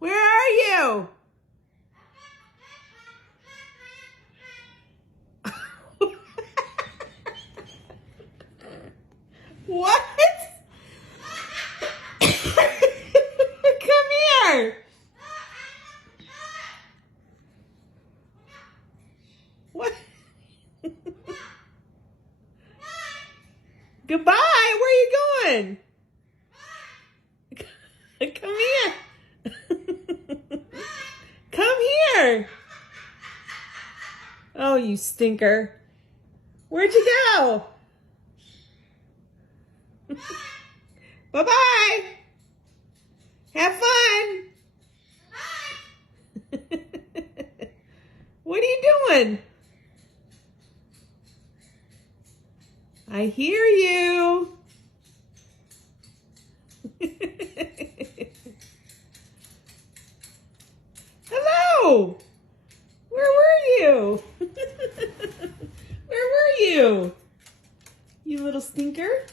Where are you? What? Come here. What? Goodbye. Where are you going? Come here. Come here. Oh, you stinker. Where'd you go? Bye-bye. Have fun. What are you doing? I hear you. Hello. Where were you? Where were you? You little stinker.